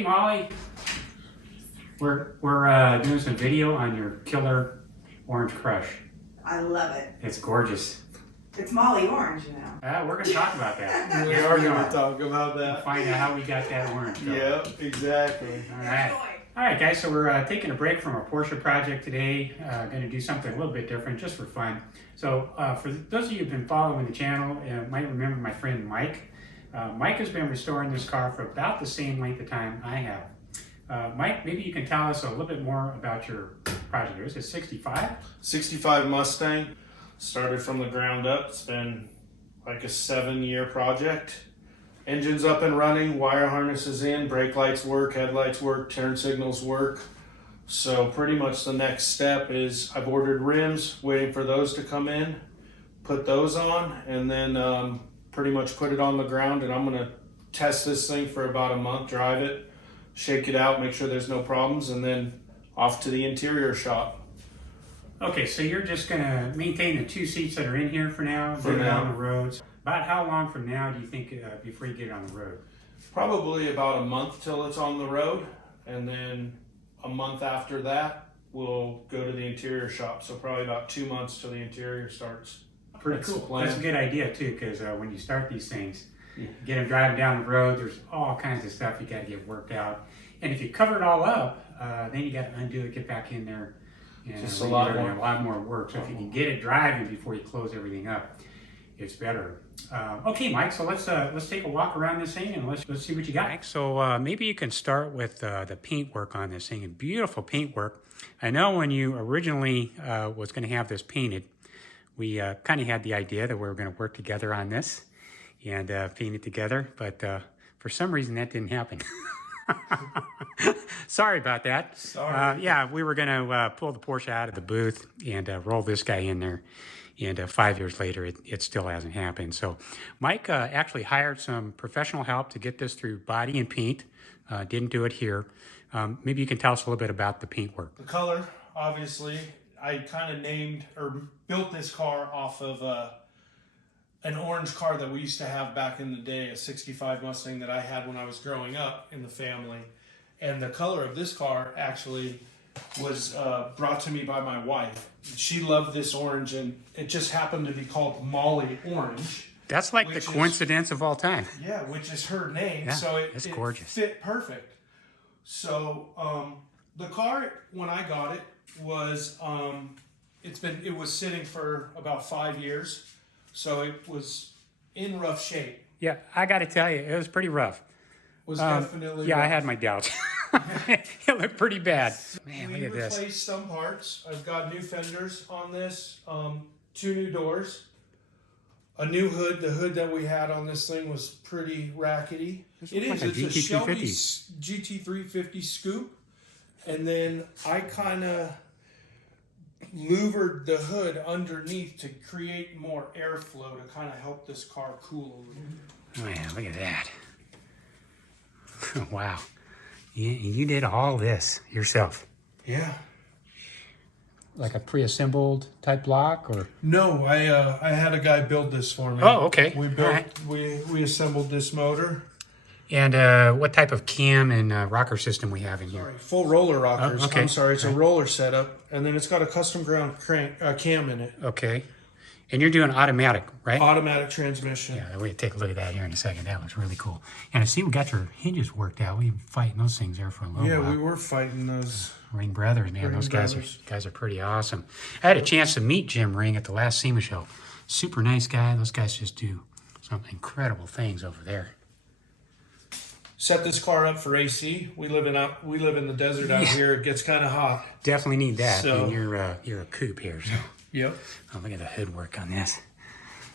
Hey Molly, we're doing some video on your killer orange crush. I love it. It's gorgeous. It's Molly Orange, you know. We're going to talk about that. We are going to talk about that. Find out how we got that orange color. Yep, exactly. All right. All right, guys, so we're taking a break from our Porsche project today. Going to do something a little bit different just for fun. So for those of you who've been following the channel, might remember my friend Mike. Mike has been restoring this car for about the same length of time I have. Mike, maybe you can tell us a little bit more about your project. Is it 65? 65 Mustang. Started from the ground up. It's been like a 7-year project. Engine's up and running, wire harnesses in, brake lights work, headlights work, turn signals work. So pretty much the next step is I've ordered rims, waiting for those to come in, put those on, and then pretty much put it on the ground, and I'm gonna test this thing for about a month, drive it, shake it out, make sure there's no problems, and then off to the interior shop. Okay, so you're just gonna maintain the 2 seats that are in here for now, For get it now. on the roads. About how long from now do you think before you get it on the road? Probably about a month till it's on the road, and then a month after that, we'll go to the interior shop. So probably about 2 months till the interior starts. Pretty That's the cool. plan. That's a good idea too, because when you start these things, get them driving down the road, there's all kinds of stuff you got to get worked out. And if you cover it all up, then you got to undo it, get back in there, and Just a lot more work. So if you can get it driving before you close everything up, it's better. Okay, Mike. So let's take a walk around this thing and let's see what you got. So maybe you can start with the paintwork on this thing. And beautiful paintwork. I know when you originally was going to have this painted, we kind of had the idea that we were going to work together on this and paint it together, but for some reason that didn't happen. Sorry about that. Sorry. Yeah, we were going to pull the Porsche out of the booth and roll this guy in there. And 5 years later, it still hasn't happened. So Mike actually hired some professional help to get this through body and paint. Didn't do it here. Maybe you can tell us a little bit about the paintwork. The color, obviously, I kind of named or built this car off of an orange car that we used to have back in the day, a 65 Mustang that I had when I was growing up in the family. And the color of this car actually was brought to me by my wife. She loved this orange, and it just happened to be called Molly Orange. That's like the coincidence of all time. Yeah, which is her name. Yeah, so it's gorgeous. Fit perfect. So the car, when I got it, was it was sitting for about 5 years. So it was in rough shape. Yeah, I got to tell you, it was pretty rough. Was definitely Yeah, rough. I had my doubts. It looked pretty bad. Man, We look at this. replaced some parts. I've got new fenders on this, 2 new doors, a new hood. The hood that we had on this thing was pretty rackety. It is. Like a It's a Shelby GT350. GT350 scoop. And then I kind of louvered the hood underneath to create more airflow to kind of help this car cool a little bit. Oh yeah, look at that. Wow. You did all this yourself. Yeah. Like a pre-assembled type block, or? No, I had a guy build this for me. Oh, okay. We built. All right. We assembled this motor. And what type of cam and rocker system we have in here? Sorry, full roller rockers. Oh, okay. I'm sorry, it's Right. a roller setup, and then it's got a custom ground cam in it. Okay. And you're doing automatic, right? Automatic transmission. Yeah, we'll take a look at that here in a second. That was really cool. And I see we got your hinges worked out. We've been fighting those things there for a little while. Yeah, we were fighting those. Ring Brothers, man. Ring Those guys Brothers. are pretty awesome. I had a chance to meet Jim Ring at the last SEMA show. Super nice guy. Those guys just do some incredible things over there. Set this car up for AC. We live in the desert out here. It gets kind of hot. Definitely need that. So- And you're a coupe here, so Yep. oh, look at the hood work on this.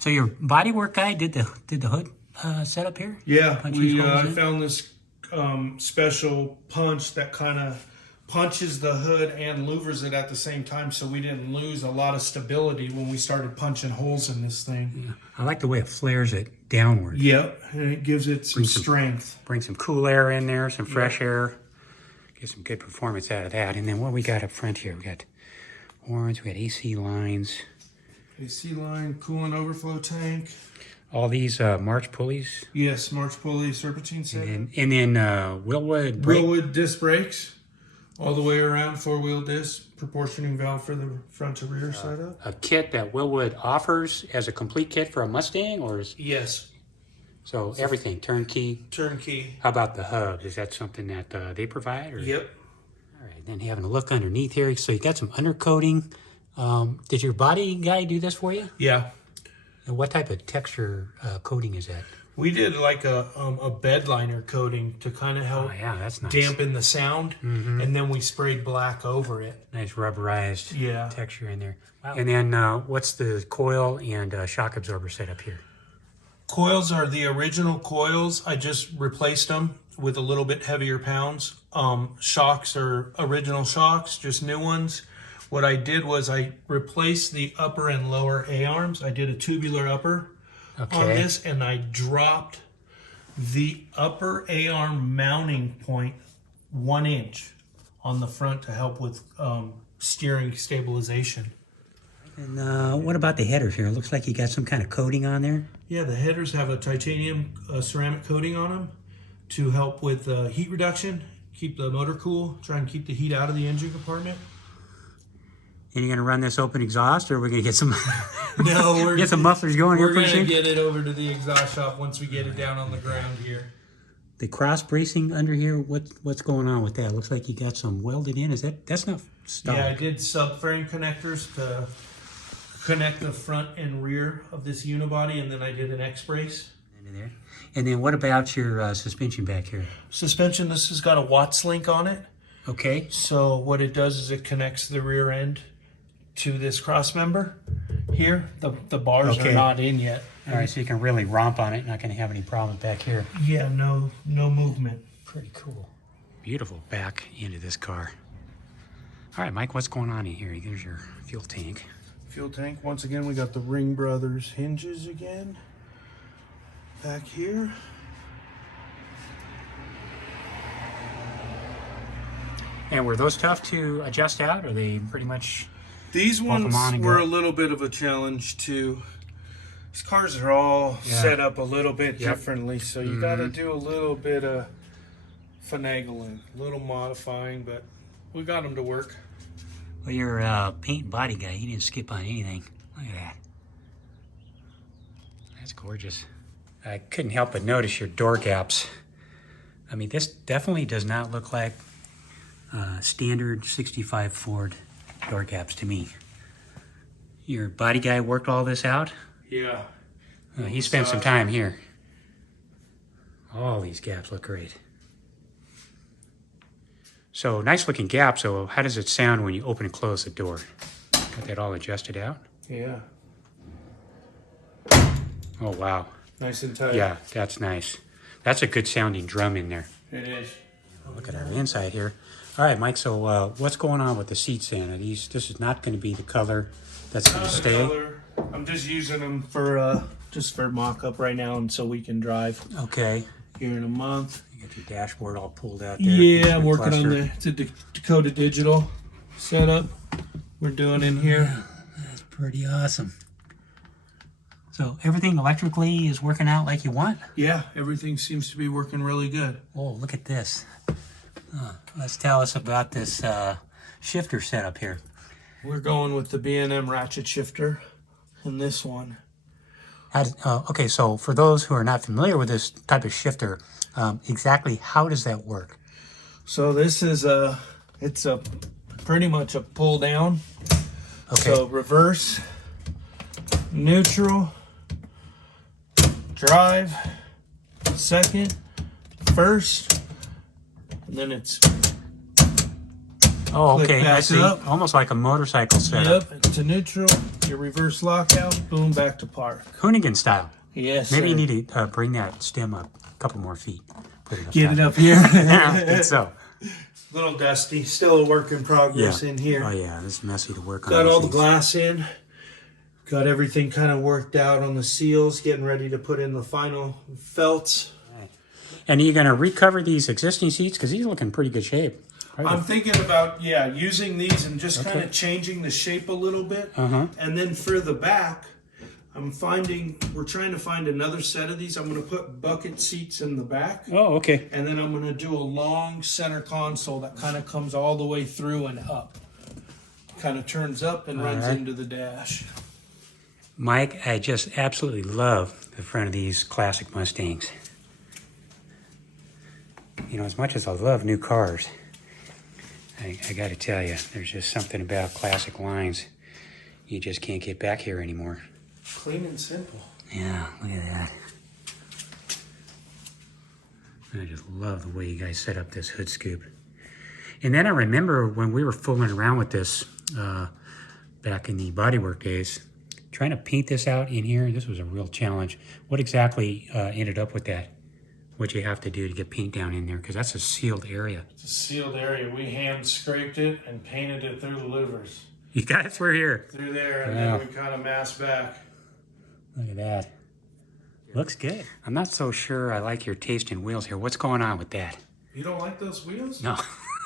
So your body work guy did the hood setup here? Yeah, Punch these holes I in? found this special punch that kind of punches the hood and louvers it at the same time, so we didn't lose a lot of stability when we started punching holes in this thing. Yeah. I like the way it flares it downward. Yep, and it gives it some Brings some- strength. Bring some cool air in there, some fresh air. Get some good performance out of that. And then what we got up front here, we got horns, we got AC lines. AC line, coolant overflow tank. All these March pulleys. Yes, March pulley serpentine set. And then Willwood brake. Willwood disc brakes, all the way around, 4-wheel disc, proportioning valve for the front to rear setup. A kit that Willwood offers as a complete kit for a Mustang, or is Yes, so everything turnkey? turnkey. How about the hub? Is that something that they provide? Or? Yep. All right, then having a look underneath here. So you got some undercoating. Did your body guy do this for you? Yeah. And what type of texture coating is that? We did like a bed liner coating to kind of help Oh yeah, that's nice. dampen the sound, and then we sprayed black over it. Nice rubberized Yeah. texture in there. Wow. And then what's the coil and shock absorber setup here? Coils are the original coils. I just replaced them with a little bit heavier pounds. Shocks are original shocks, just new ones. What I did was I replaced the upper and lower A-arms. I did a tubular upper on this, and I dropped the upper A-arm mounting point 1 inch on the front to help with steering stabilization. And what about the headers here? It looks like you got some kind of coating on there. Yeah, the headers have a titanium ceramic coating on them to help with heat reduction, keep the motor cool, try and keep the heat out of the engine compartment. And you're gonna run this open exhaust, or we're gonna get some No, we're get some mufflers going here we're pretty gonna soon? get it over to the exhaust shop once we get it down on the ground here. The cross bracing under here, what's going on with that? Looks like you got some welded in. That's not stock? Yeah, I did subframe connectors to connect the front and rear of this unibody, and then I did an X-brace. Into there. And then what about your suspension back here? Suspension, this has got a Watts link on it. Okay. So what it does is it connects the rear end to this cross member here. The bars are not in yet. All right, so you can really romp on it. Not going to have any problems back here. Yeah, no movement. Pretty cool. Beautiful back into this car. All right, Mike, what's going on in here? There's your fuel tank. Fuel tank. Once again, we got the Ring Brothers hinges again. Back here. And were those tough to adjust out? Or are they pretty much... These ones on were go? a little bit of a challenge too. These cars are all set up a little bit differently, so you got to do a little bit of finagling, a little modifying, but we got them to work. Well, your paint and body guy, he didn't skip on anything. Look at that. That's gorgeous. I couldn't help but notice your door gaps. I mean, this definitely does not look like standard 65 Ford door gaps to me. Your body guy worked all this out? Yeah. He spent some time here. All these gaps look great. So, nice looking gap. So, how does it sound when you open and close the door? Got that all adjusted out? Yeah. Oh, wow. Nice and tight. Yeah, that's nice. That's a good sounding drum in there. It is. Look at our inside here. All right, Mike, so what's going on with the seats then? Are these, this is not going to be the color that's going to stay? Color. I'm just using them for just for mock-up right now, and so we can drive Okay. here in a month. You got your dashboard all pulled out there. Yeah, I'm Your working on cluster. the Dakota Digital setup we're doing in here. That's pretty awesome. So everything electrically is working out like you want? Yeah, everything seems to be working really good. Oh, look at this. Let's tell us about this shifter setup here. We're going with the B&M ratchet shifter in this one. Okay, so for those who are not familiar with this type of shifter, exactly how does that work? So this is it's pretty much a pull down. Okay. So reverse, neutral, drive, second, first, and then it's Oh, click okay, I back see. up. Almost like a motorcycle setup. Yep, to neutral, your reverse lockout, boom, back to park. Hoonigan style. Yes, Maybe sir. you need to bring that stem up a couple more feet. Put it up Get top. it up here. I think so. Little dusty, still a work in progress in here. Oh yeah, it's messy to work on. Got these all the things. glass in. Got everything kind of worked out on the seals, getting ready to put in the final felts. And are you going to recover these existing seats? Because these are looking in pretty good shape. I'm thinking about, using these and just kind of changing the shape a little bit. Uh-huh. And then for the back, we're trying to find another set of these. I'm going to put bucket seats in the back. Oh, okay. And then I'm going to do a long center console that kind of comes all the way through and up. Kind of turns up and runs into the dash. Mike, I just absolutely love the front of these classic Mustangs. You know, as much as I love new cars, I got to tell you, there's just something about classic lines. You just can't get back here anymore. Clean and simple. Yeah, look at that. I just love the way you guys set up this hood scoop. And then I remember when we were fooling around with this back in the bodywork days, trying to paint this out in here. This was a real challenge. What exactly ended up with that? What you have to do to get paint down in there, because that's a sealed area. It's a sealed area. We hand scraped it and painted it through the louvers. You got it through here. Through there, and Wow. then we kind of masked back. Look at that. Looks good. I'm not so sure I like your taste in wheels here. What's going on with that? You don't like those wheels? No,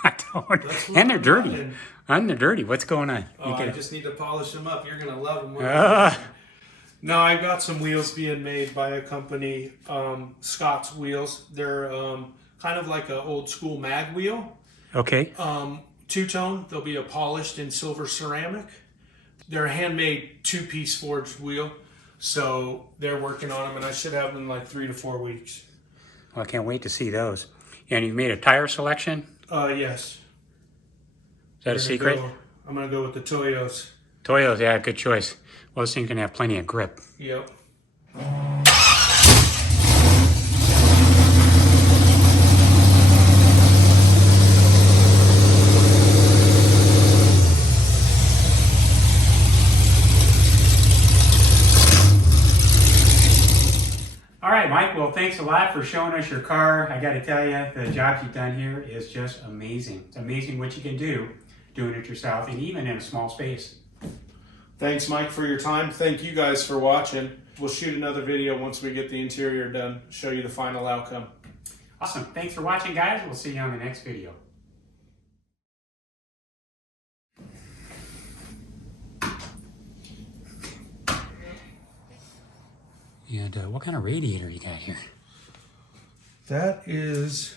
I don't. That's what And they're I'm dirty. running. And they're dirty. What's going on? Oh, I just need to polish them up. You're going to love them. Ah. No, I got some wheels being made by a company, Scott's Wheels. They're kind of like an old school mag wheel. Okay. Two-tone. They'll be a polished in silver ceramic. They're a handmade two-piece forged wheel. So they're working on them, and I should have them in like 3 to 4 weeks. Well, I can't wait to see those. And you've made a tire selection? Yes. Is that a secret? I'm going to go with the Toyos. Toyos, yeah, good choice. Well, this thing's going to have plenty of grip. Yep. All right, Mike, well, thanks a lot for showing us your car. I got to tell you, the job you've done here is just amazing. It's amazing what you can do doing it yourself, and even in a small space. Thanks, Mike, for your time. Thank you guys for watching. We'll shoot another video once we get the interior done, show you the final outcome. Awesome. Thanks for watching, guys. We'll see you on the next video. And what kind of radiator you got here? That is,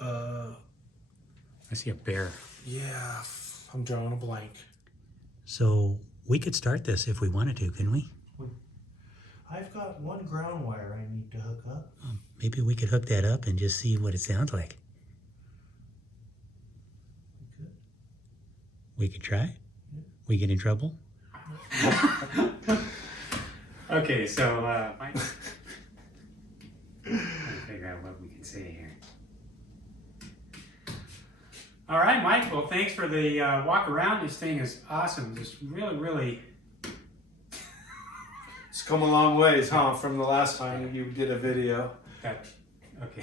I see a bear. yeah, I'm drawing a blank. So we could start this if we wanted to, couldn't we? I've got one ground wire I need to hook up. Maybe we could hook that up and just see what it sounds like. We could try? Yeah. We get in trouble? Okay, so Mike, trying to figure out what we can say here. All right, Mike. Well, thanks for the walk around. This thing is awesome. Just really. It's come a long ways, huh, from the last time you did a video. Okay.